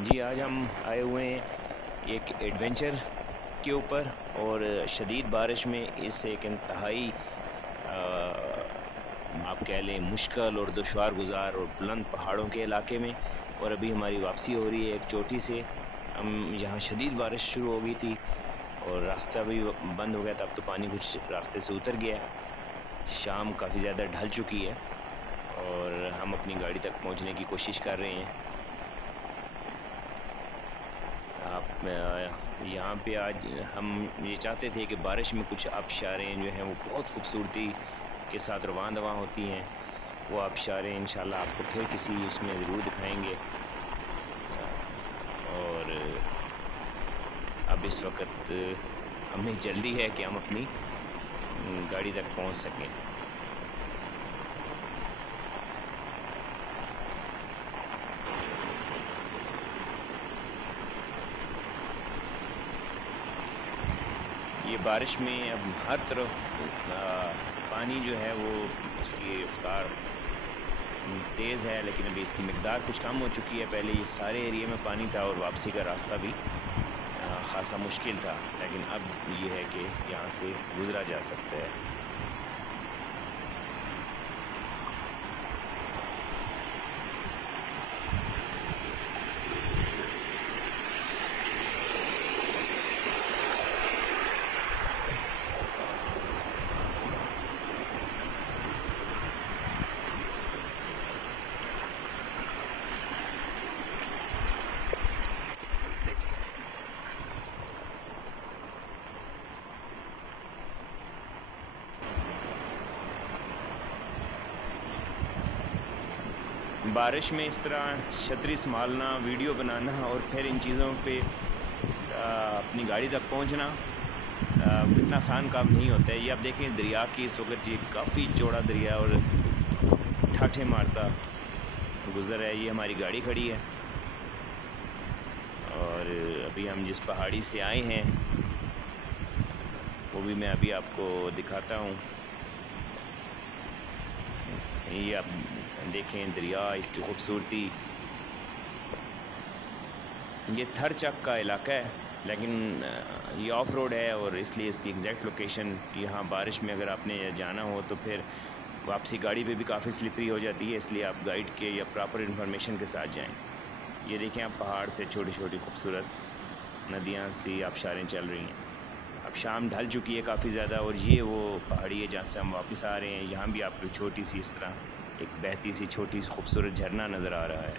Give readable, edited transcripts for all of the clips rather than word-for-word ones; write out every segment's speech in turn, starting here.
जी, आज हम आए हुए हैं एक एडवेंचर के ऊपर और शदीद बारिश में इस एक इंतहाई आप कह लें मुश्किल और दुश्वार-गुज़ार और बुलंद पहाड़ों के इलाके में। और अभी हमारी वापसी हो रही है एक चोटी से। हम यहाँ शदीद बारिश शुरू हो गई थी और रास्ता भी बंद हो गया था, अब तो पानी कुछ रास्ते से उतर गया है। शाम काफ़ी ज़्यादा ढल चुकी है और हम अपनी गाड़ी तक पहुँचने की कोशिश कर रहे हैं। आप यहाँ पे आज हम ये चाहते थे कि बारिश में कुछ आबशारें जो हैं वो बहुत खूबसूरती के साथ रवां-दवां होती हैं। वो आबशारें इंशाल्लाह आपको फिर किसी उसमें ज़रूर दिखाएँगे। और अब इस वक़्त हमें जल्दी है कि हम अपनी गाड़ी तक पहुँच सकें। ये बारिश में अब हर तरफ पानी जो है वो उसकी रफ़्तार तेज़ है, लेकिन अभी इसकी मिक़दार कुछ कम हो चुकी है। पहले ये सारे एरिया में पानी था और वापसी का रास्ता भी ख़ासा मुश्किल था, लेकिन अब ये है कि यहाँ से गुज़रा जा सकता है। बारिश में इस तरह छतरी सँभालना, वीडियो बनाना और फिर इन चीज़ों पे अपनी गाड़ी तक पहुँचना इतना आसान काम नहीं होता है। ये आप देखें दरिया की इस वक़्त ये काफ़ी चौड़ा दरिया और ठाठे मारता गुज़र है। ये हमारी गाड़ी खड़ी है और अभी हम जिस पहाड़ी से आए हैं वो भी मैं अभी आपको दिखाता हूँ। ये आप देखें दरिया, इसकी खूबसूरती। ये थर चक का इलाका है, लेकिन ये ऑफ रोड है और इसलिए इसकी एग्जैक्ट लोकेशन यहाँ बारिश में अगर आपने जाना हो तो फिर वापसी गाड़ी पे भी काफ़ी स्लिपरी हो जाती है, इसलिए आप गाइड के या प्रॉपर इन्फॉर्मेशन के साथ जाएं। ये देखें आप पहाड़ से छोटी छोटी खूबसूरत नदियाँ सी आबशारें चल रही हैं। अब शाम ढल चुकी है काफ़ी ज़्यादा और ये वो पहाड़ी है जहाँ से हम वापस आ रहे हैं। यहाँ भी आपको छोटी सी इस तरह एक बहती सी छोटी सी खूबसूरत झरना नज़र आ रहा है।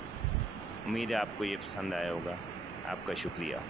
उम्मीद है आपको ये पसंद आया होगा। आपका शुक्रिया।